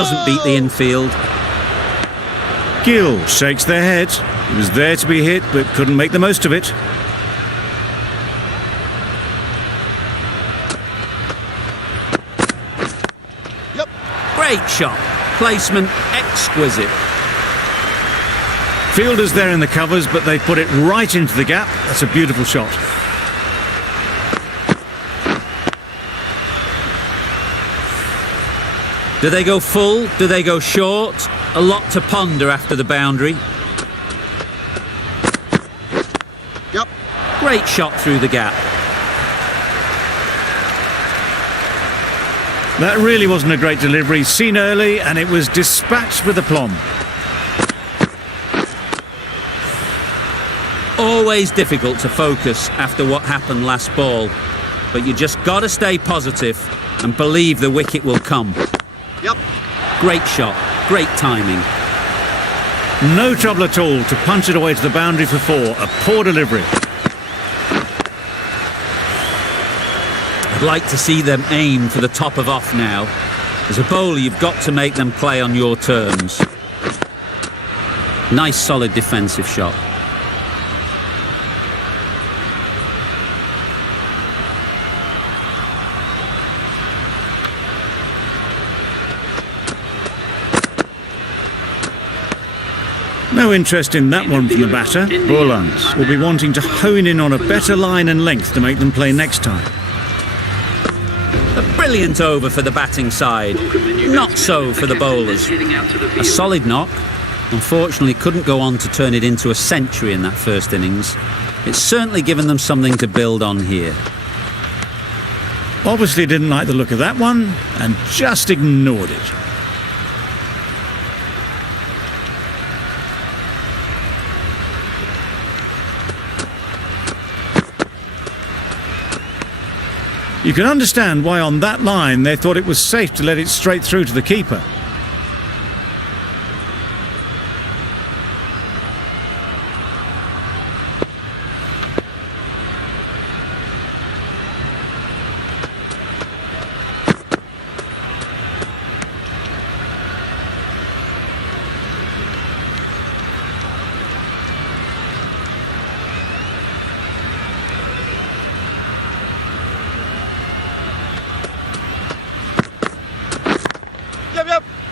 doesn't beat the infield. Gill shakes their head. He was there to be hit, but couldn't make the most of it. Great shot. Placement exquisite. Fielders there in the covers, but they put it right into the gap. That's a beautiful shot. Do they go full? Do they go short? A lot to ponder after the boundary. Yep. Great shot through the gap. That really wasn't a great delivery. Seen early, and it was dispatched with aplomb. Always difficult to focus after what happened last ball, but you just got to stay positive and believe the wicket will come. Yep. Great shot, great timing. No trouble at all to punch it away to the boundary for 4. A poor delivery. I'd like to see them aim for the top of off now. As a bowler, you've got to make them play on your terms. Nice solid defensive shot. No interest in that one from the batter. Boland will be wanting to hone in on a better line and length to make them play next time. A brilliant over for the batting side. Not so for the bowlers. A solid knock. Unfortunately, couldn't go on to turn it into a century in that first innings. It's certainly given them something to build on here. Obviously didn't like the look of that one and just ignored it. You can understand why on that line they thought it was safe to let it straight through to the keeper.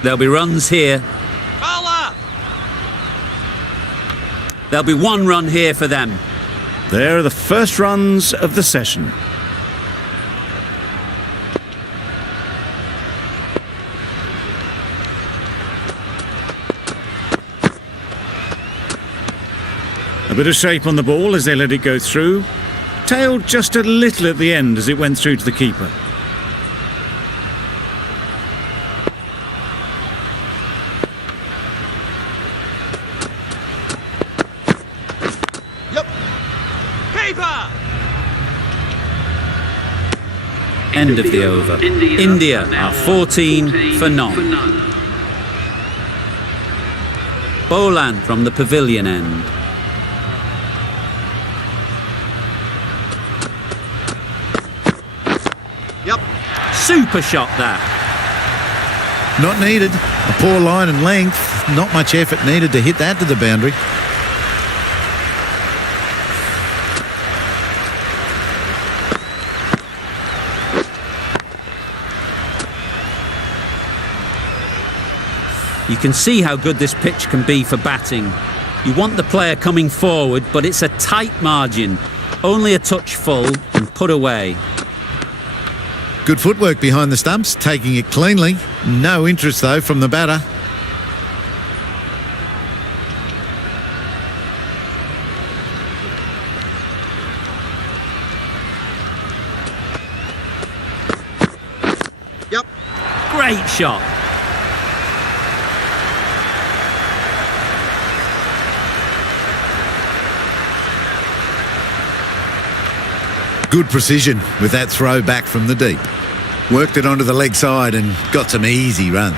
There'll be runs here. There'll be 1 run here for them. There are the first runs of the session. A bit of shape on the ball as they let it go through. Tailed just a little at the end as it went through to the keeper. End of the over. India are 14 for none. Boland from the pavilion end. Yep. Super shot that. Not needed. A poor line and length. Not much effort needed to hit that to the boundary. You can see how good this pitch can be for batting. You want the player coming forward, but it's a tight margin. Only a touch full and put away. Good footwork behind the stumps, taking it cleanly. No interest, though, from the batter. Yep. Great shot. Good precision with that throw back from the deep. Worked it onto the leg side and got some easy runs.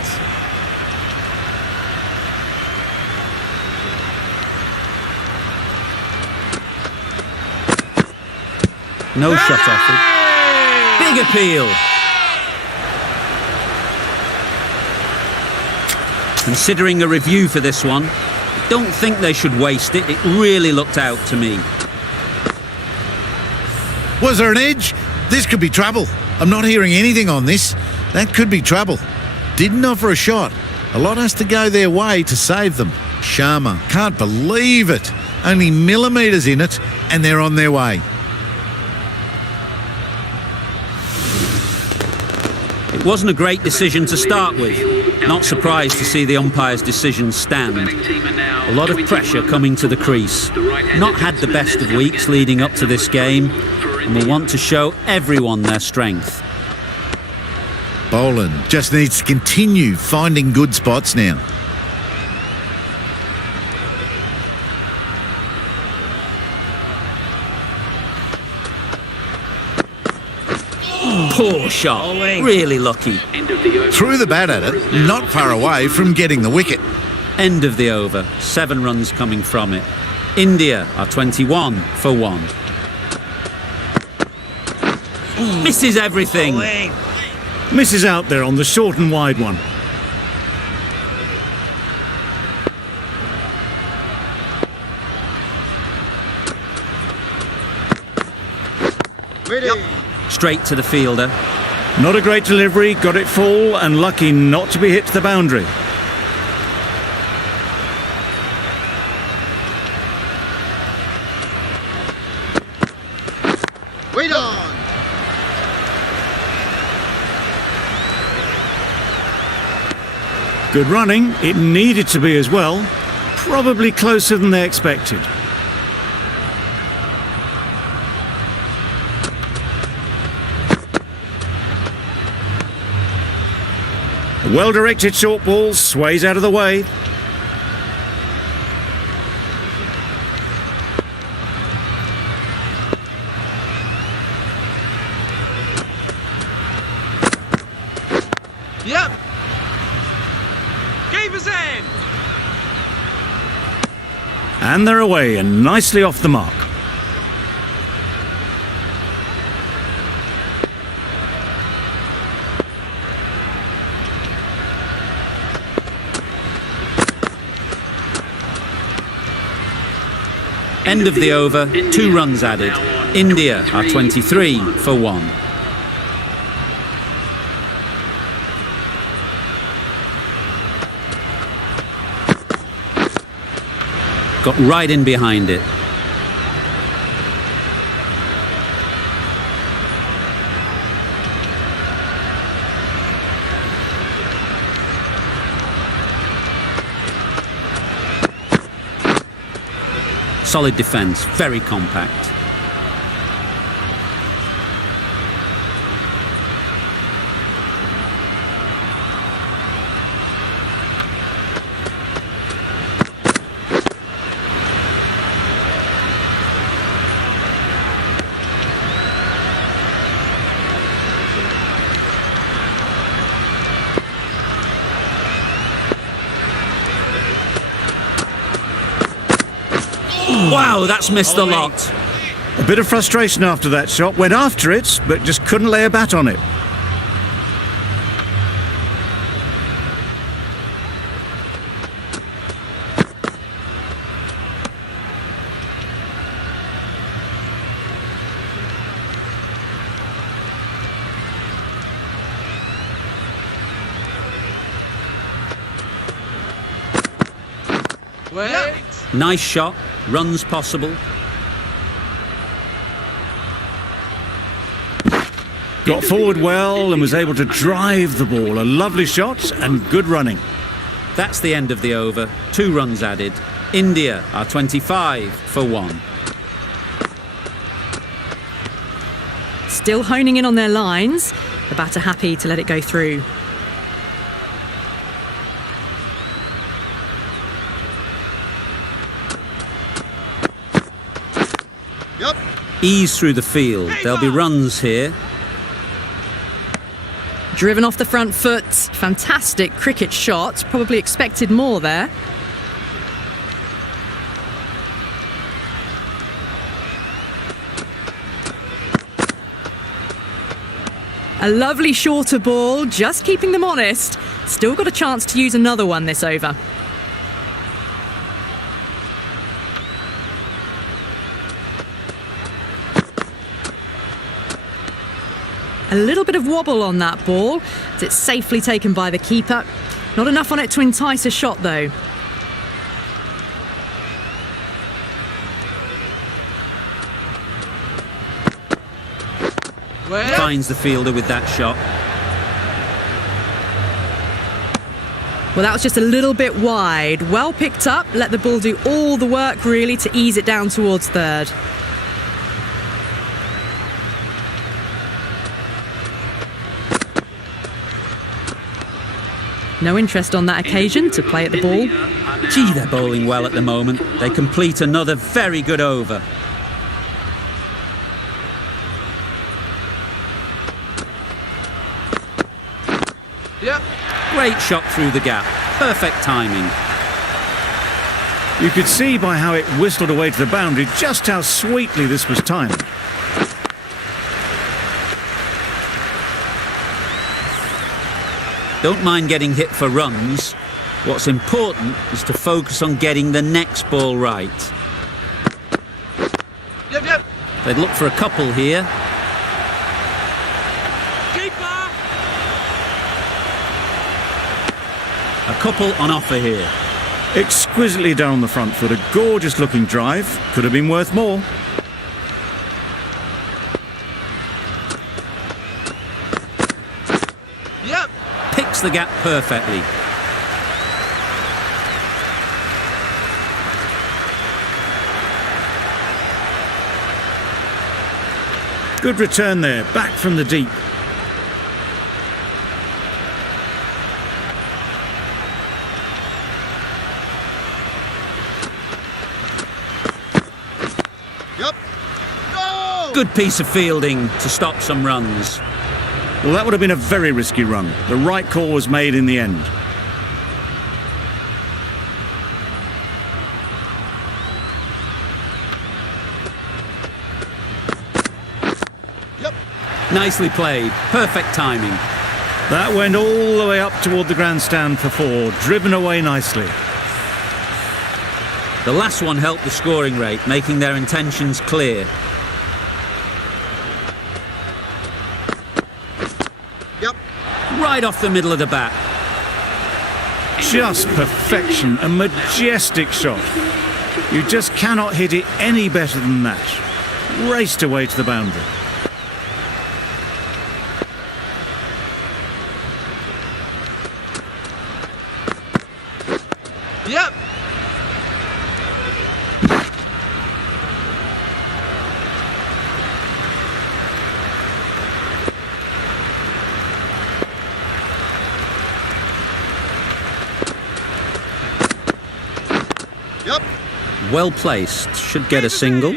No shot offered. Big appeal. Considering a review for this one, I don't think they should waste it. It really looked out to me. Was there an edge? This could be trouble. I'm not hearing anything on this. That could be trouble. Didn't offer a shot. A lot has to go their way to save them. Sharma, can't believe it. Only millimetres in it, and they're on their way. It wasn't a great decision to start with. Not surprised to see the umpire's decision stand. A lot of pressure coming to the crease. Not had the best of weeks leading up to this game, and will want to show everyone their strength. Boland just needs to continue finding good spots now. Poor shot. Really lucky. Threw the bat at it, not far away from getting the wicket. End of the over. 7 runs coming from it. India are 21 for 1. Misses everything. Misses out there on the short and wide one. Ready. Straight to the fielder. Not a great delivery, got it full and lucky not to be hit to the boundary. Wait on. Good running, it needed to be as well. Probably closer than they expected. A well-directed short ball sways out of the way. Yep. Gave us in. And they're away and nicely off the mark. End of the over. 2 runs added. India are 23 for 1. Got right in behind it. Solid defence, very compact. Wow, that's missed a lot. A bit of frustration after that shot. Went after it, but just couldn't lay a bat on it. Wait. Nice shot. Runs possible. Got forward well and was able to drive the ball. A lovely shot and good running. That's the end of the over. 2 runs added. India are 25 for 1. Still honing in on their lines. The batter happy to let it go through. Yep. Ease through the field. There'll be runs here. Driven off the front foot. Fantastic cricket shot. Probably expected more there. A lovely shorter ball, just keeping them honest. Still got a chance to use another one this over. A little bit of wobble on that ball, as it's safely taken by the keeper. Not enough on it to entice a shot though. Finds the fielder with that shot. Well, that was just a little bit wide. Well picked up, let the ball do all the work really to ease it down towards third. No interest on that occasion to play at the ball. Gee, they're bowling well at the moment. They complete another very good over. Yep. Great shot through the gap. Perfect timing. You could see by how it whistled away to the boundary just how sweetly this was timed. Don't mind getting hit for runs. What's important is to focus on getting the next ball right. Yep. They'd look for a couple here. A couple on offer here. Exquisitely down the front foot, a gorgeous looking drive. Could have been worth more. Yep. Picks the gap perfectly. Good return there, back from the deep. Yep. No! Good piece of fielding to stop some runs. Well, that would have been a very risky run. The right call was made in the end. Yep. Nicely played. Perfect timing. That went all the way up toward the grandstand for four, driven away nicely. The last one helped the scoring rate, making their intentions clear. Yep. Right off the middle of the bat. Just perfection, a majestic shot. You just cannot hit it any better than that. Raced away to the boundary. Yep. Yep. Well placed. Should get a single.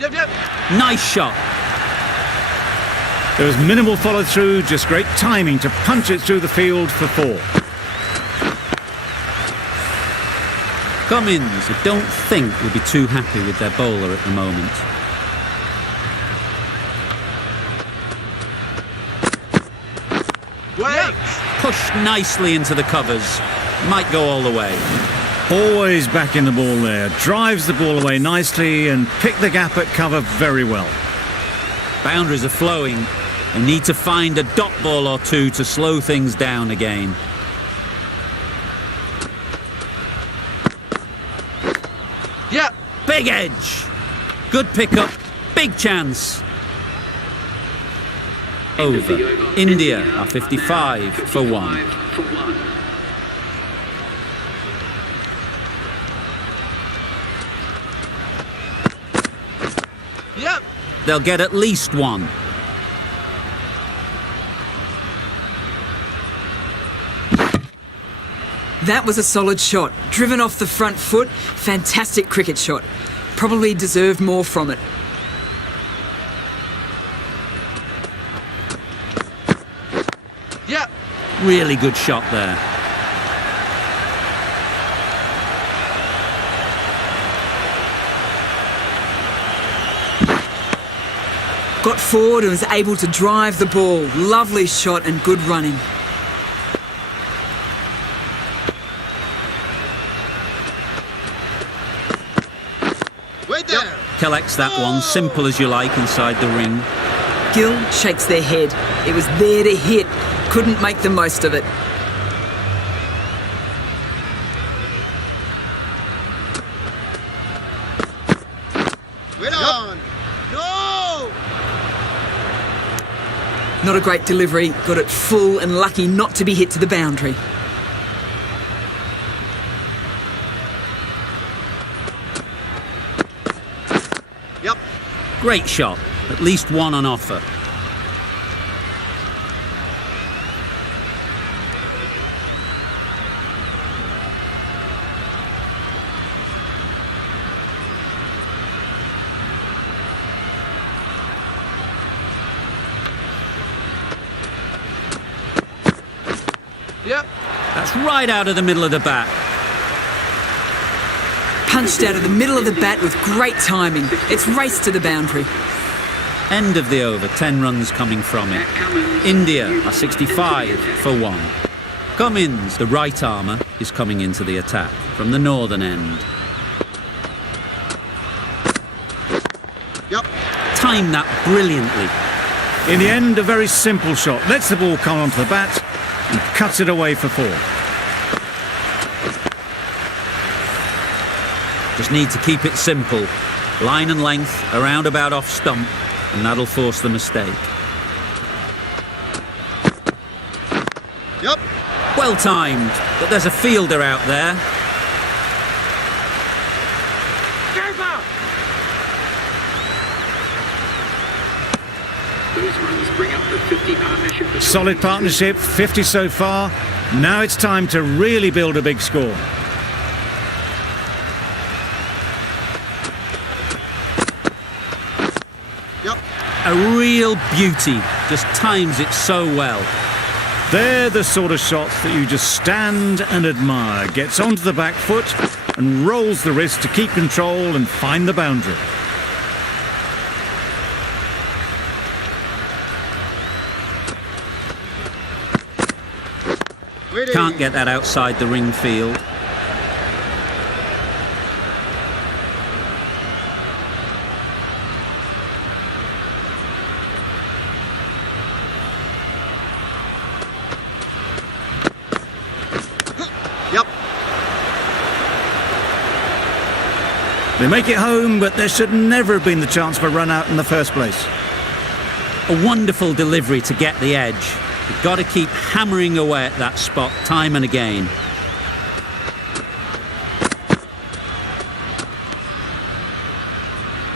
Yep. Nice shot. There was minimal follow through, just great timing to punch it through the field for four. Cummins, I don't think would be too happy with their bowler at the moment. Yep. Pushed nicely into the covers. Might go all the way. Always back in the ball there. Drives the ball away nicely and picked the gap at cover very well. Boundaries are flowing. They need to find a dot ball or two to slow things down again. Yep. Big edge. Good pickup. Big chance. Over. India are 55 for 1. Yep. They'll get at least one. That was a solid shot. Driven off the front foot. Fantastic cricket shot. Probably deserved more from it. Yeah. Really good shot there. Got forward and was able to drive the ball. Lovely shot and good running. Way there. Collects that one, simple as you like, inside the ring. Gill shakes their head. It was there to hit. Couldn't make the most of it. Wait on. No. Not a great delivery. Got it full and lucky not to be hit to the boundary. Yep. Great shot. At least one on offer. Yep. That's right out of the middle of the bat. Punched out of the middle of the bat with great timing. It's raced to the boundary. End of the over, 10 runs coming from it. India are 65 for 1. Cummins, the right armour, is coming into the attack from the northern end. Yep. Timed that brilliantly. In the end, a very simple shot. Lets the ball come onto the bat and cuts it away for 4. Just need to keep it simple. Line and length, around about off stump, and that'll force the mistake. Yep. Well timed, but there's a fielder out there. Those runs bring up the 50 partnership. Solid partnership, 50 so far. Now it's time to really build a big score. Yep. A real beauty, just times it so well. They're the sort of shots that you just stand and admire. Gets onto the back foot and rolls the wrist to keep control and find the boundary. Waiting. Can't get that outside the ring field. Yep. They make it home, but there should never have been the chance for a run out in the first place. A wonderful delivery to get the edge. You've got to keep hammering away at that spot time and again.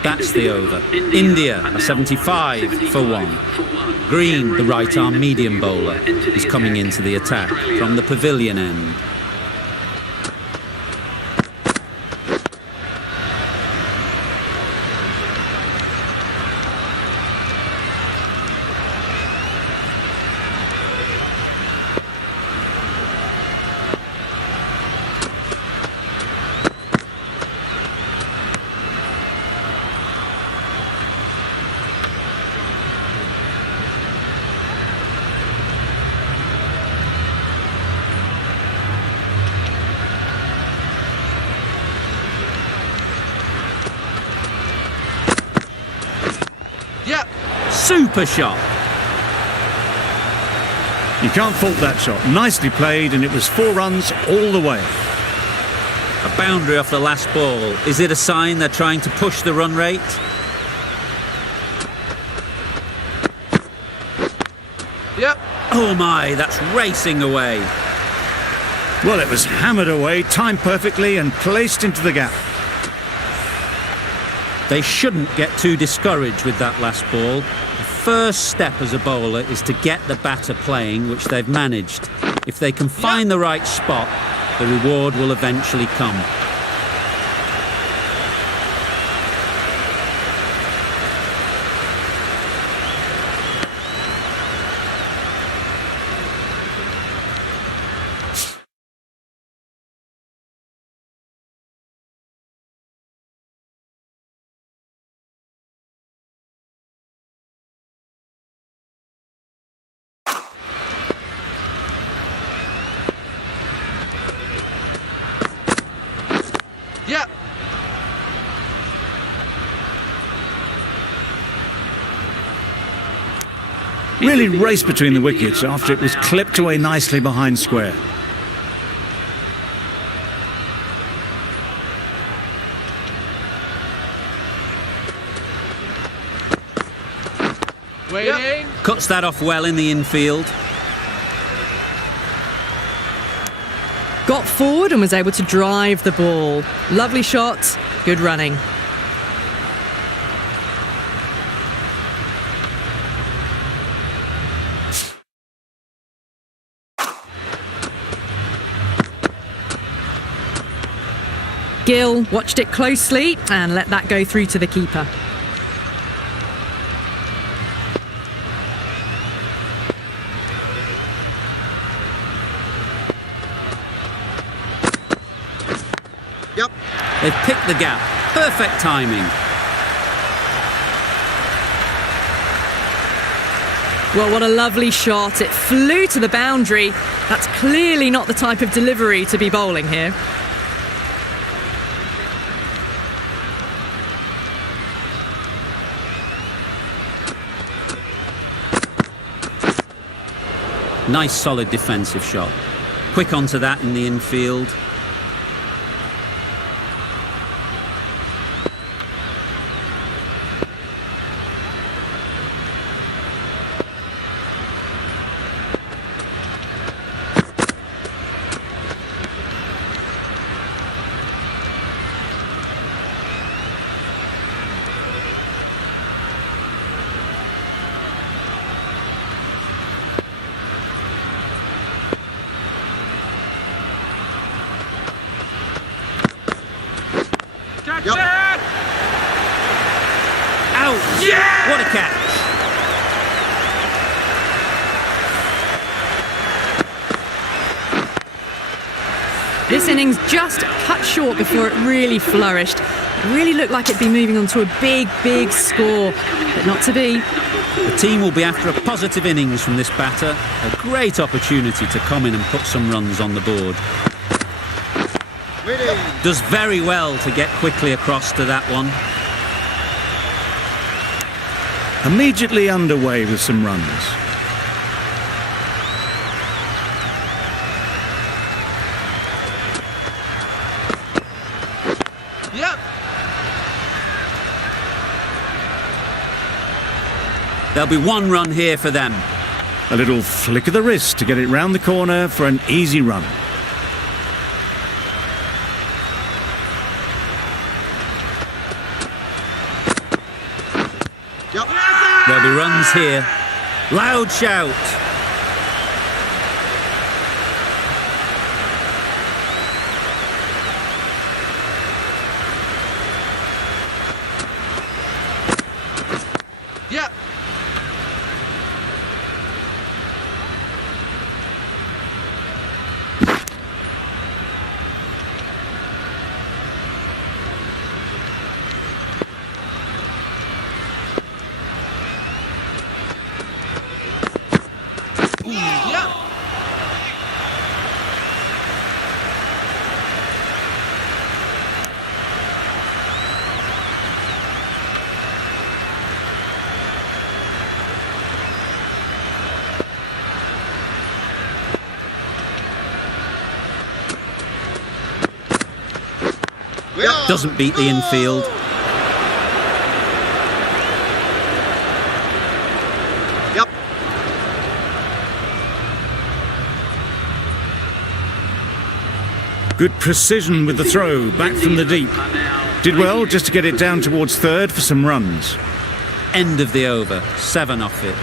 That's the over. India are 75 for 1. Green, the right-arm medium bowler, is coming into the attack from the pavilion end. Yep. Super shot. You can't fault that shot. Nicely played, and it was 4 runs all the way. A boundary off the last ball. Is it a sign they're trying to push the run rate? Yep. Oh my, that's racing away. Well, it was hammered away, timed perfectly, and placed into the gap. They shouldn't get too discouraged with that last ball. The first step as a bowler is to get the batter playing, which they've managed. If they can find the right spot, The reward will eventually come. Yep. Really raced between the wickets after it was clipped away nicely behind square. Waiting. Cuts that off well in the infield. Got forward and was able to drive the ball. Lovely shot, good running. Gill watched it closely and let that go through to the keeper. Yep. They've picked the gap. Perfect timing. Well, what a lovely shot. It flew to the boundary. That's clearly not the type of delivery to be bowling here. Nice solid defensive shot. Quick onto that in the infield. Yep. Out! Yeah! What a catch! This innings just cut short before it really flourished. It really looked like it'd be moving on to a big, big score, but not to be. The team will be after a positive innings from this batter. A great opportunity to come in and put some runs on the board. Waiting. Does very well to get quickly across to that one. Immediately underway with some runs. Yep. There'll be one run here for them. A little flick of the wrist to get it round the corner for an easy run. Yep. There'll be runs here. Loud shout. Yep. Yep. Doesn't beat the infield. Yep. Good precision with the throw, back from the deep. Did well just to get it down towards third for some runs. End of the over. 7 off it.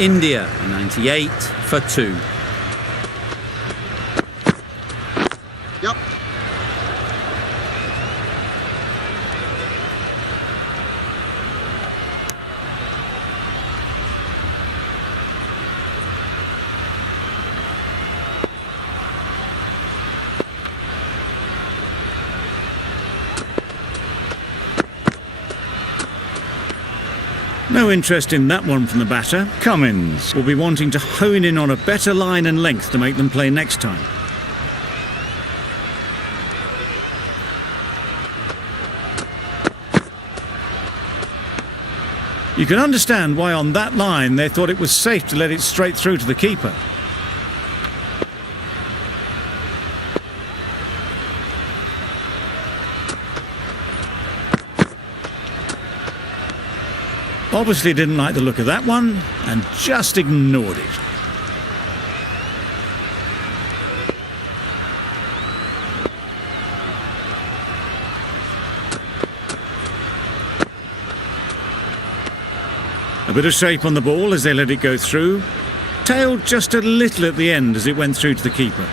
India 98 for 2. Yep. No interest in that one from the batter. Cummins will be wanting to hone in on a better line and length to make them play next time. You can understand why on that line they thought it was safe to let it straight through to the keeper. Obviously didn't like the look of that one and just ignored it. A bit of shape on the ball as they let it go through. Tailed just a little at the end as it went through to the keeper.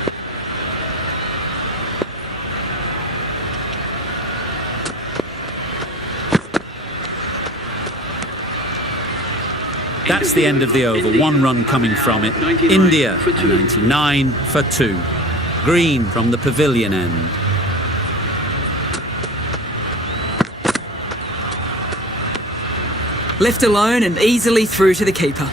That's the end of the over. 1 run coming from it. India, 99 for 2. Green from the pavilion end. Left alone and easily through to the keeper.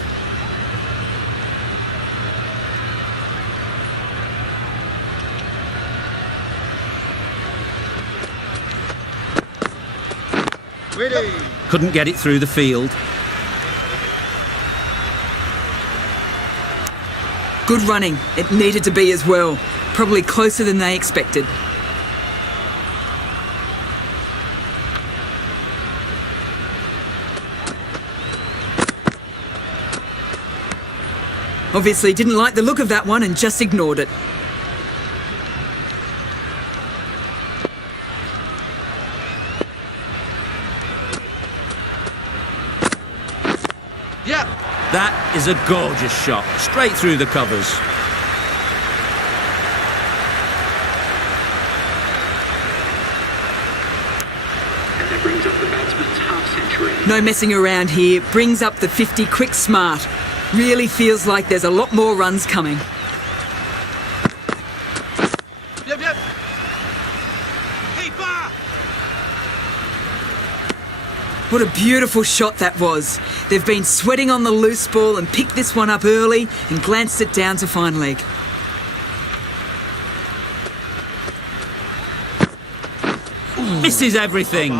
Couldn't get it through the field. Good running. It needed to be as well. Probably closer than they expected. Obviously didn't like the look of that one and just ignored it. Yep. That is a gorgeous shot. Straight through the covers. And that brings up the batsman's half-century. No messing around here. Brings up the 50 quick smart. Really feels like there's a lot more runs coming. Yep, yep. Keeper! What a beautiful shot that was. They've been sweating on the loose ball and picked this one up early and glanced it down to fine leg. Misses everything.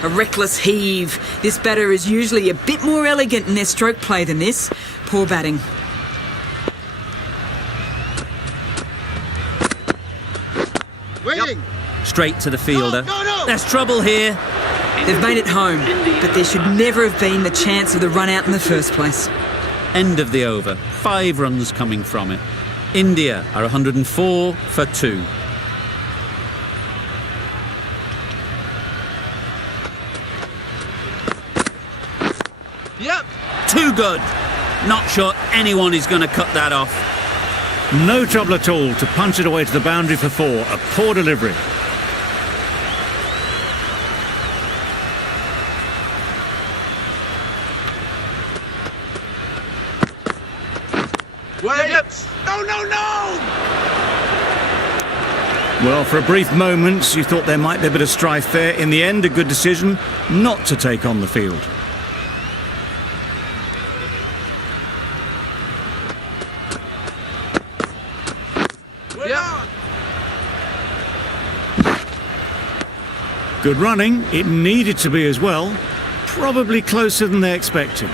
A reckless heave. This batter is usually a bit more elegant in their stroke play than this. Poor batting. Waiting. Straight to the fielder. No. There's trouble here. They've made it home, but there should never have been the chance of the run out in the first place. End of the over. 5 runs coming from it. India are 104 for 2. Yep. Too good. Not sure anyone is going to cut that off. No trouble at all to punch it away to the boundary for 4. A poor delivery. Wait. Yep. No. Well, for a brief moment, you thought there might be a bit of strife there. In the end, a good decision not to take on the field. Yep. Good running. It needed to be as well. Probably closer than they expected.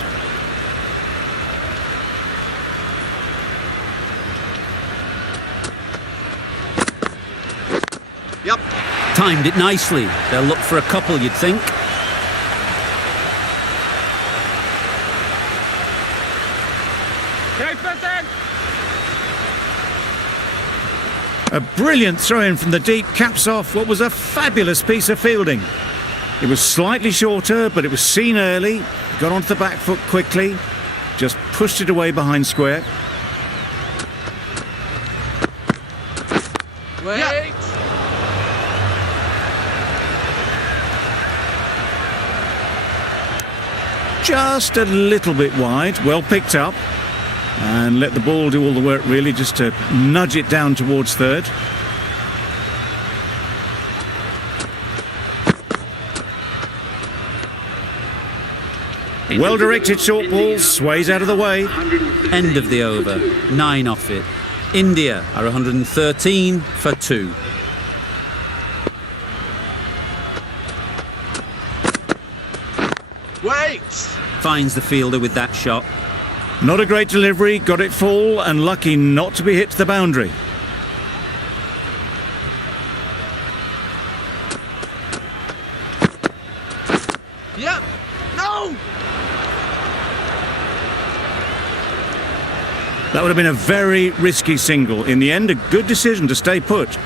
Yep. Timed it nicely. They'll look for a couple, you'd think. A brilliant throw-in from the deep caps off what was a fabulous piece of fielding. It was slightly shorter, but it was seen early, got onto the back foot quickly, just pushed it away behind square. Wait. Yep. Just a little bit wide, well picked up, and let the ball do all the work really, just to nudge it down towards third. Well-directed short ball, sways out of the way. End of the over. 9 off it. India are 113 for 2. Wait! Finds the fielder with that shot. Not a great delivery, got it full and lucky not to be hit to the boundary. Yep! No! That would have been a very risky single. In the end, a good decision to stay put.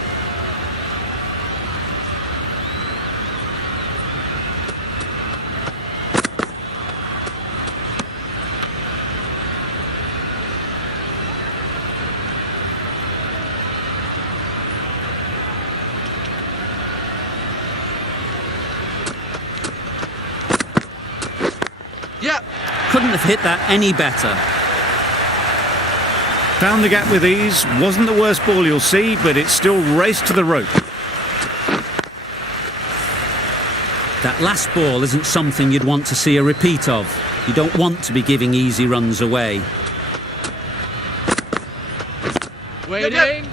Yep! Couldn't have hit that any better. Found the gap with ease. Wasn't the worst ball you'll see, but it still raced to the rope. That last ball isn't something you'd want to see a repeat of. You don't want to be giving easy runs away. Waiting!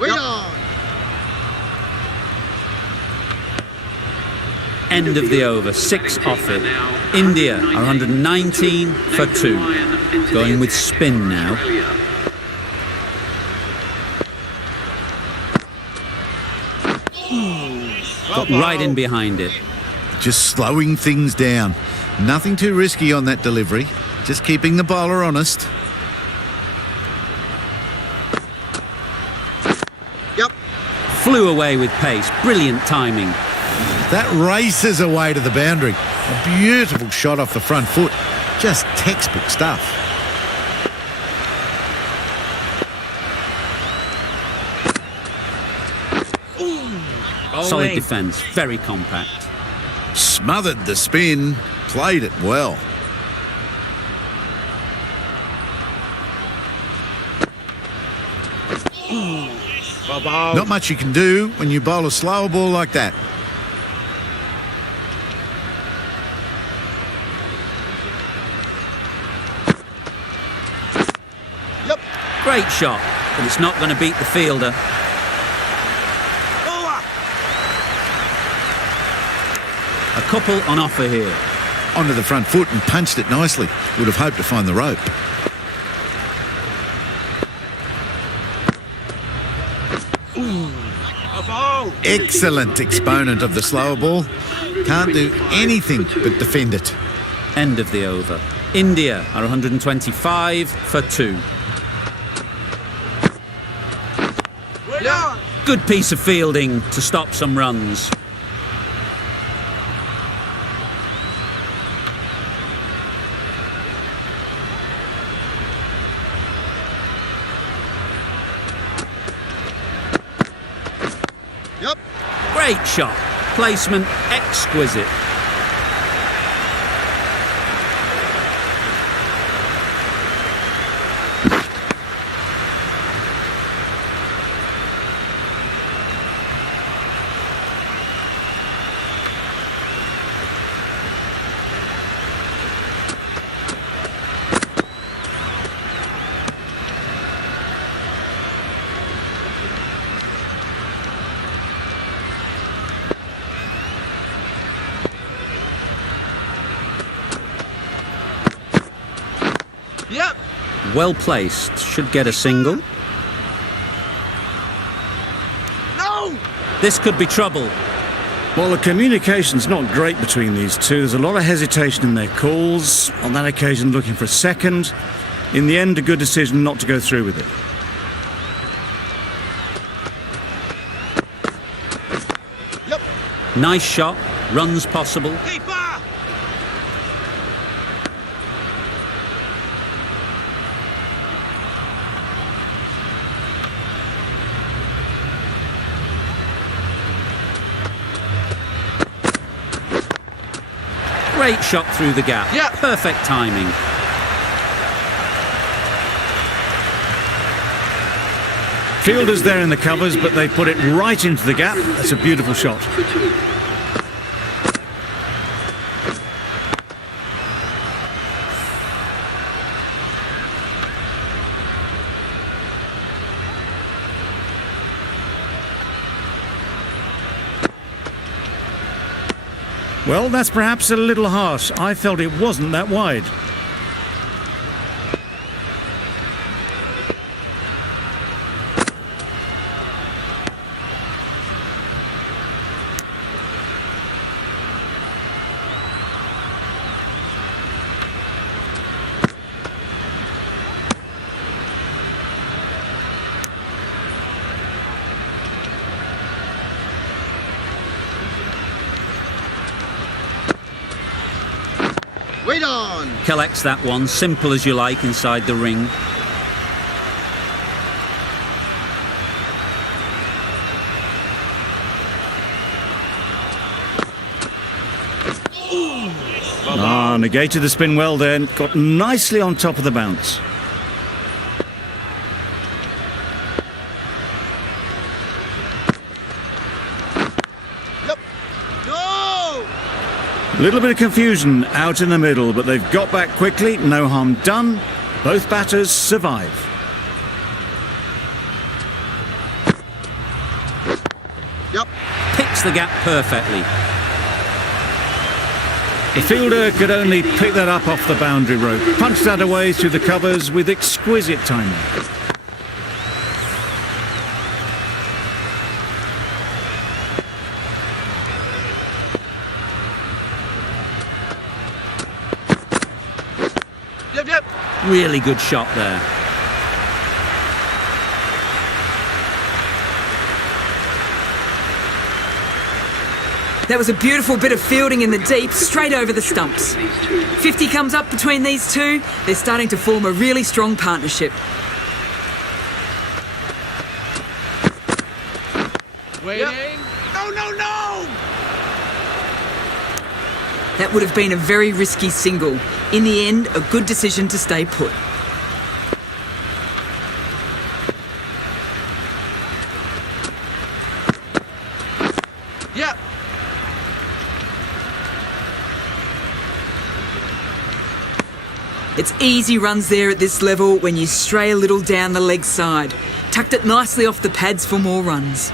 Wait on! End of the over. 6 off it. India are 119 for 2. Going with spin now. Got right in behind it. Just slowing things down. Nothing too risky on that delivery. Just keeping the bowler honest. Yep! Flew away with pace. Brilliant timing. That races away to the boundary. A beautiful shot off the front foot. Just textbook stuff. Solid defence. Very compact. Smothered the spin. Played it well. Not much you can do when you bowl a slower ball like that. Yep! Great shot, but it's not going to beat the fielder. A couple on offer here. Onto the front foot and punched it nicely. Would have hoped to find the rope. Excellent exponent of the slower ball. Can't do anything but defend it. End of the over. India are 125 for 2. Wait on! Good piece of fielding to stop some runs. Yep! Great shot. Placement exquisite. Yep! Well placed. Should get a single. No! This could be trouble. Well, the communication's not great between these two. There's a lot of hesitation in their calls. On that occasion, looking for a second. In the end, a good decision not to go through with it. Yep! Nice shot. Runs possible. Keeper! Great shot through the gap. Yeah. Perfect timing. Fielders there in the covers, but they put it right into the gap. That's a beautiful shot. For 2. Well, that's perhaps a little harsh. I felt it wasn't that wide. Wait on. Collects that one, simple as you like, inside the ring. Negated the spin well there, got nicely on top of the bounce. Yep. No! A little bit of confusion out in the middle, but they've got back quickly, no harm done. Both batters survive. Yep. Picks the gap perfectly. The fielder could only pick that up off the boundary rope, punched that away through the covers with exquisite timing. Yep. Really good shot there. That was a beautiful bit of fielding in the deep, straight over the stumps. 50 comes up between these two. They're starting to form a really strong partnership. Waiting. No! That would have been a very risky single. In the end, a good decision to stay put. Yep. It's easy runs there at this level when you stray a little down the leg side. Tucked it nicely off the pads for more runs.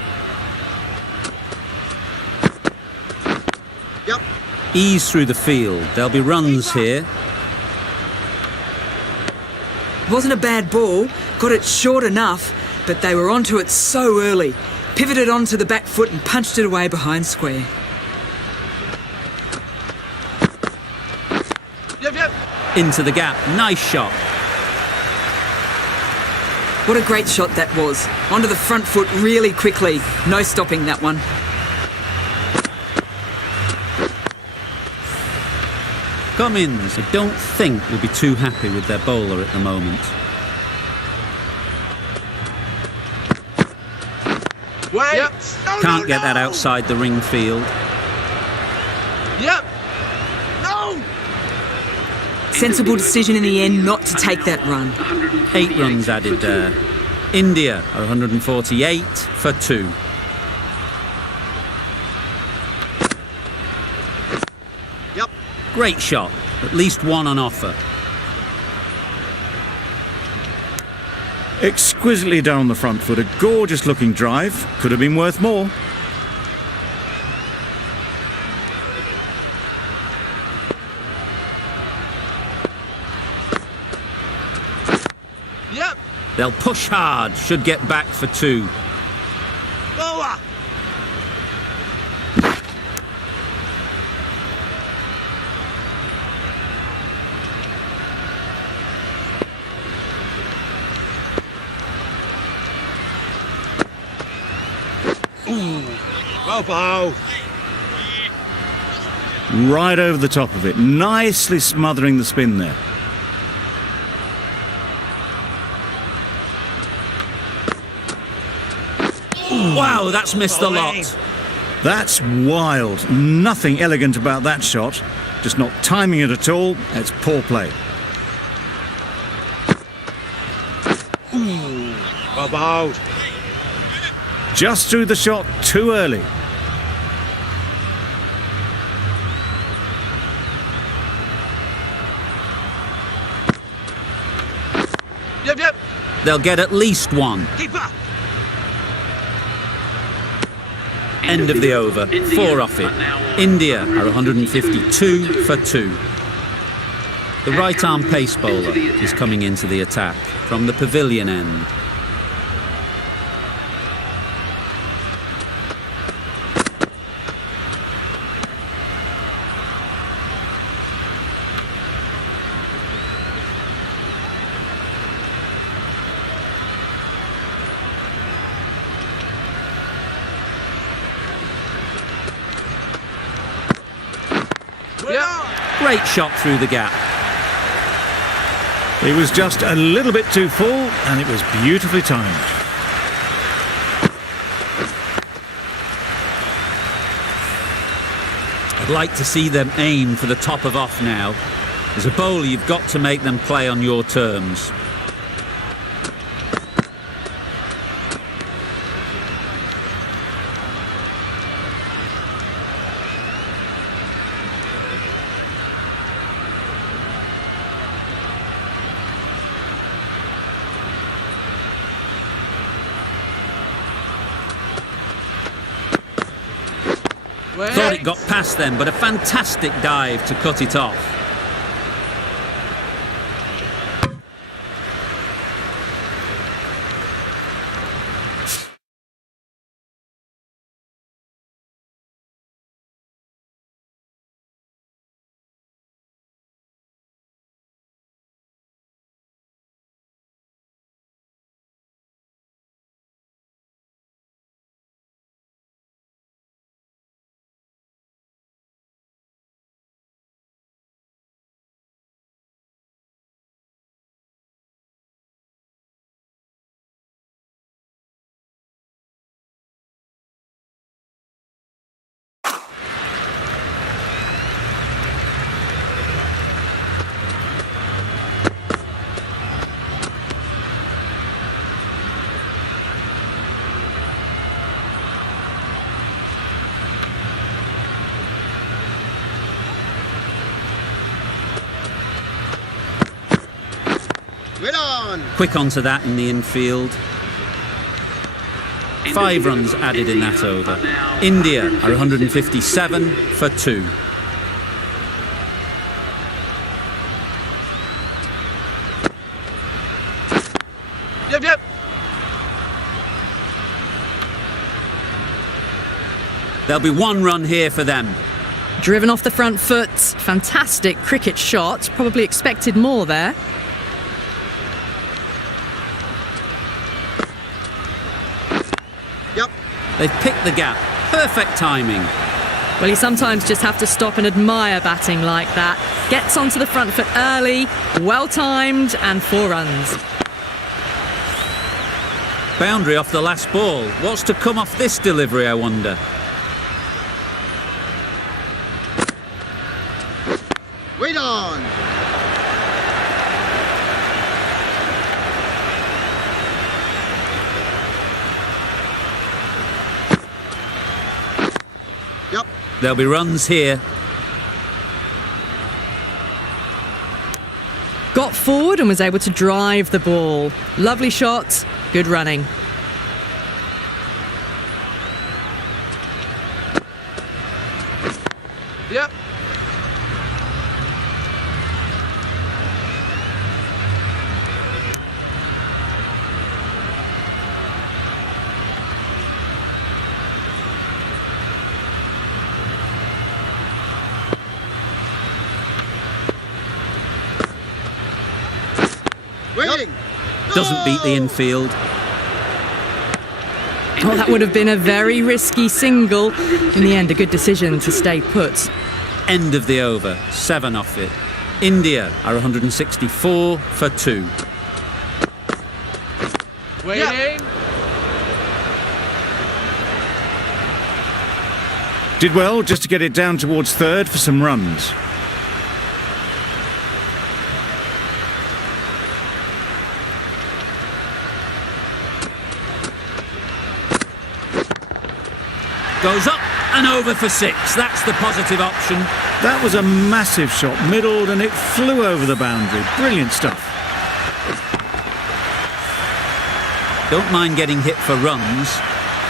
Yep. Ease through the field. There'll be runs here. Wasn't a bad ball, got it short enough, but they were onto it so early. Pivoted onto the back foot and punched it away behind square. Yep. Into the gap. Nice shot. What a great shot that was. Onto the front foot really quickly. No stopping that one. Cummins, I don't think will be too happy with their bowler at the moment. Wait. Yep. Can't get that outside the ring field. Yep. No! Sensible decision in the end not to take that run. 8 runs added there. India are 148 for 2. Yep. Great shot. At least one on offer. Exquisitely down the front foot, a gorgeous looking drive. Could have been worth more. Yep. They'll push hard. Should get back for 2. Boa. Bow. Right over the top of it, nicely smothering the spin there. Wow, that's missed the lot. That's wild. Nothing elegant about that shot. just not timing it at all. It's poor play. About. Just threw the shot too early. Yep. They'll get at least one. Keep up. End of the over. 4 off it. India are 152 for 2. The right arm pace bowler is coming into the attack from the pavilion end. Great shot through the gap. It was just a little bit too full, and it was beautifully timed. I'd like to see them aim for the top of off now. As a bowler, you've got to make them play on your terms. Thought it got past them, but a fantastic dive to cut it off. Quick onto that in the infield. 5 runs added in that over. India are 157 for 2. Yep. There'll be 1 run here for them. Driven off the front foot. Fantastic cricket shot. Probably expected more there. Yep. They've picked the gap. Perfect timing. Well, you sometimes just have to stop and admire batting like that. Gets onto the front foot early, well timed, and 4 runs. Boundary off the last ball. What's to come off this delivery, I wonder? Wait on. Yep. There'll be runs here. Got forward and was able to drive the ball. Lovely shot, good running. Yep. Waiting. Doesn't beat the infield. Oh, that would have been a very risky single. In the end, a good decision to stay put. End of the over. 7 off it. India are 164 for 2. Waiting. Did well just to get it down towards third for some runs. Goes up and over for 6. That's the positive option. That was a massive shot, middled, and it flew over the boundary. Brilliant stuff. Don't mind getting hit for runs.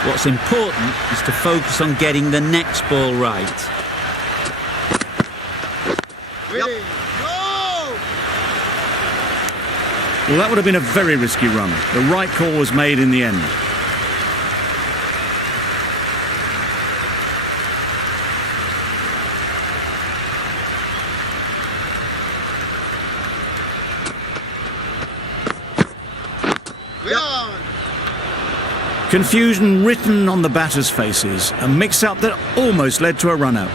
What's important is to focus on getting the next ball right. Ready. Go! Well, that would have been a very risky run. The right call was made in the end. Confusion written on the batters' faces, a mix-up that almost led to a run-out.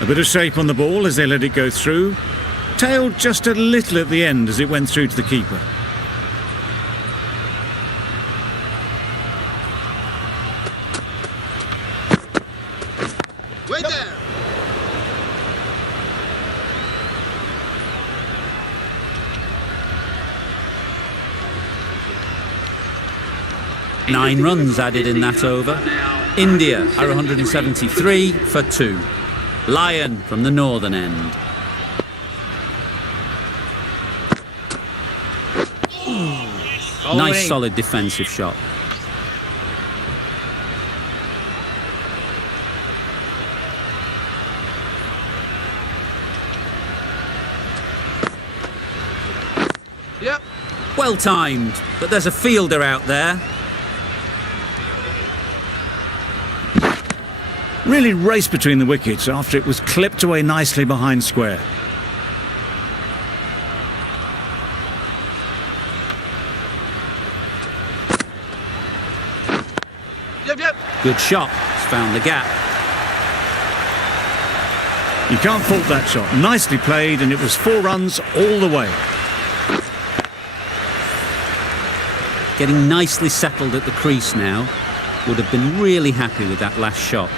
A bit of shape on the ball as they let it go through. Tailed just a little at the end as it went through to the keeper. Wait there. Nine runs added in that over. India are 173 for 2. Lyon from the northern end. Nice solid defensive shot. Yep. Well timed, but there's a fielder out there. Really raced between the wickets after it was clipped away nicely behind square. Yep. Good shot. It's found the gap. You can't fault that shot. Nicely played, and it was 4 runs all the way. Getting nicely settled at the crease now. Would have been really happy with that last shot.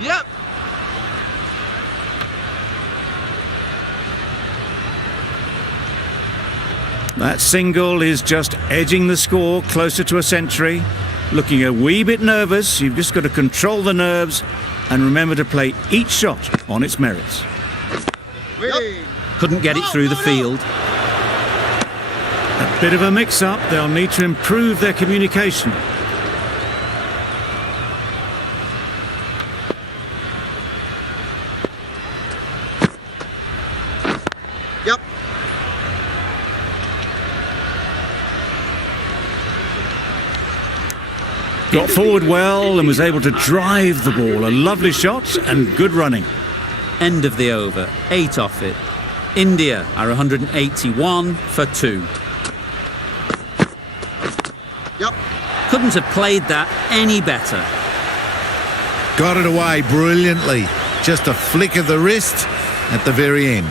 Yep. That single is just edging the score closer to a century. Looking a wee bit nervous, you've just got to control the nerves and remember to play each shot on its merits. Ready. Couldn't get it through the field. A bit of a mix-up, they'll need to improve their communication. Yep. Got forward well and was able to drive the ball. A lovely shot and good running. End of the over. 8 off it. India are 181 for 2. Yep. Couldn't have played that any better. Got it away brilliantly. Just a flick of the wrist at the very end.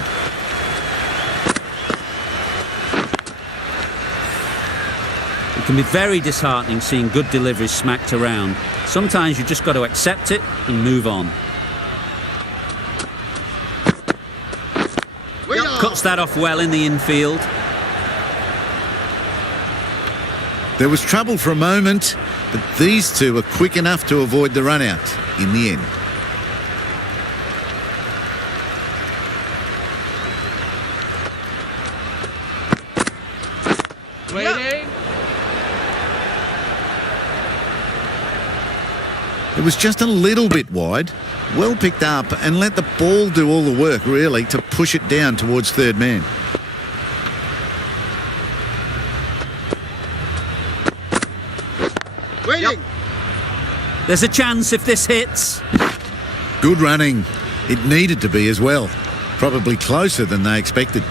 It can be very disheartening seeing good deliveries smacked around. Sometimes you just got to accept it and move on. Cuts that off well in the infield. There was trouble for a moment, but these two were quick enough to avoid the run-out in the end. Waiting. It was just a little bit wide, well picked up, and let the ball do all the work, really, to push it down towards third man. Waiting. There's a chance if this hits. Good running. It needed to be as well. Probably closer than they expected.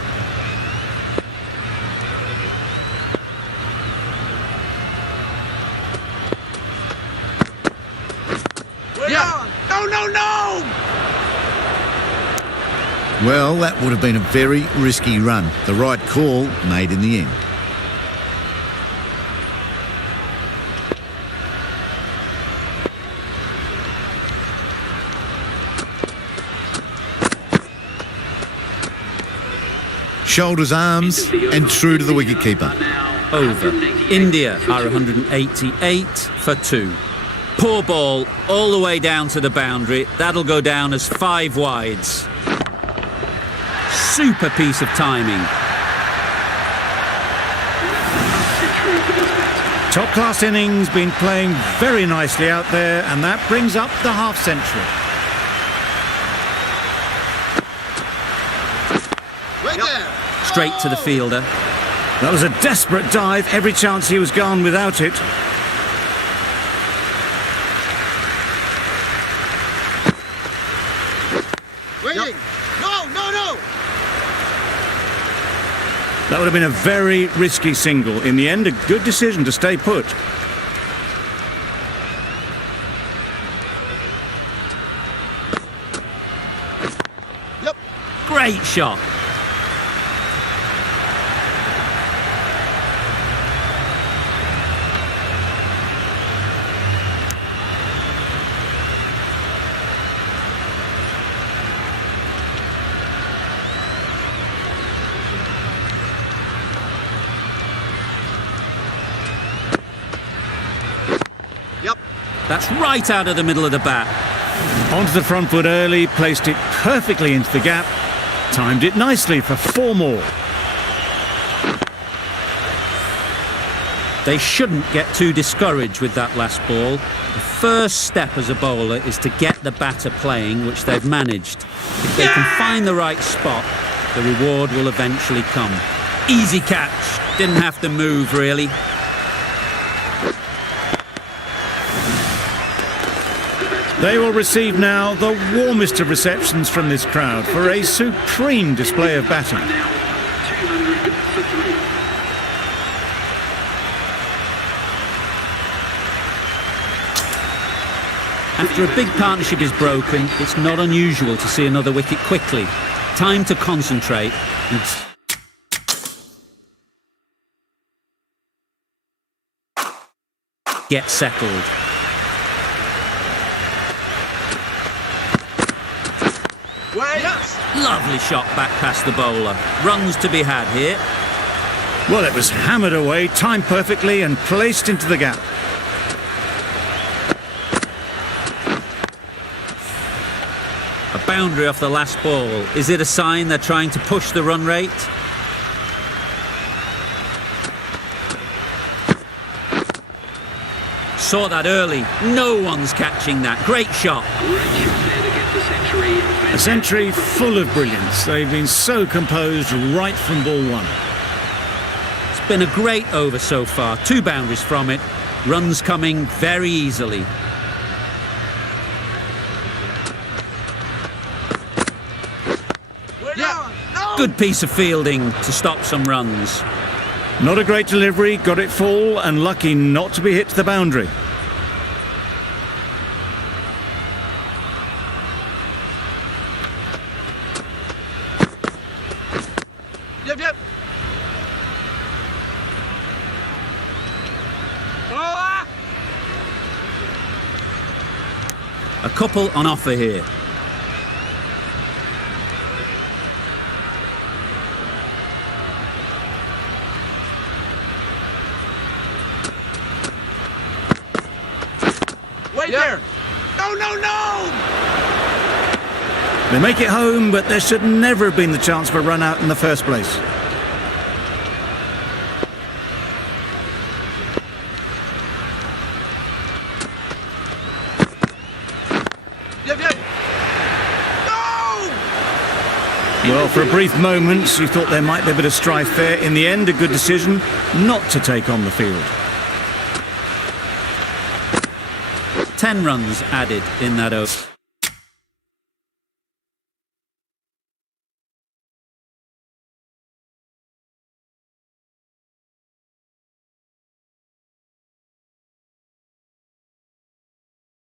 Yeah. No. Well, that would have been a very risky run. The right call made in the end. Shoulders, arms, and through to the wicketkeeper. Over. India are 188 for 2. Poor ball all the way down to the boundary. That'll go down as 5 wides. Super piece of timing. Top-class innings, been playing very nicely out there, and that brings up the half-century. Right there. Straight to the fielder. That was a desperate dive. Every chance he was gone without it. Waiting. No, no, no. That would have been a very risky single. In the end, a good decision to stay put. Yep. Great shot. Yep. That's right out of the middle of the bat. Onto the front foot early, placed it perfectly into the gap. Timed it nicely for 4 more. They shouldn't get too discouraged with that last ball. The first step as a bowler is to get the batter playing, which they've managed. If they can find the right spot, the reward will eventually come. Easy catch. Didn't have to move, really. They will receive now the warmest of receptions from this crowd for a supreme display of batting. Now 200 for 3. After a big partnership is broken, it's not unusual to see another wicket quickly. Time to concentrate and get settled. Wait. Lovely shot back past the bowler. Runs to be had here. Well, it was hammered away, timed perfectly and placed into the gap. A boundary off the last ball. Is it a sign they're trying to push the run rate? Saw that early. No one's catching that. Great shot. Great shot there to get the century. A century full of brilliance. They've been so composed right from ball 1. It's been a great over so far. 2 boundaries from it. Runs coming very easily. Yeah. No. Good piece of fielding to stop some runs. Not a great delivery, got it full and lucky not to be hit to the boundary. Yep, yep. Oh, A couple on offer here. wait there. No, no, no. They make it home, but there should never have been the chance for a run out in the first place. Yep, yep. No. Well, for a brief moment, you thought there might be a bit of strife there. In the end, a good decision not to take on the field. 10 runs added in that over.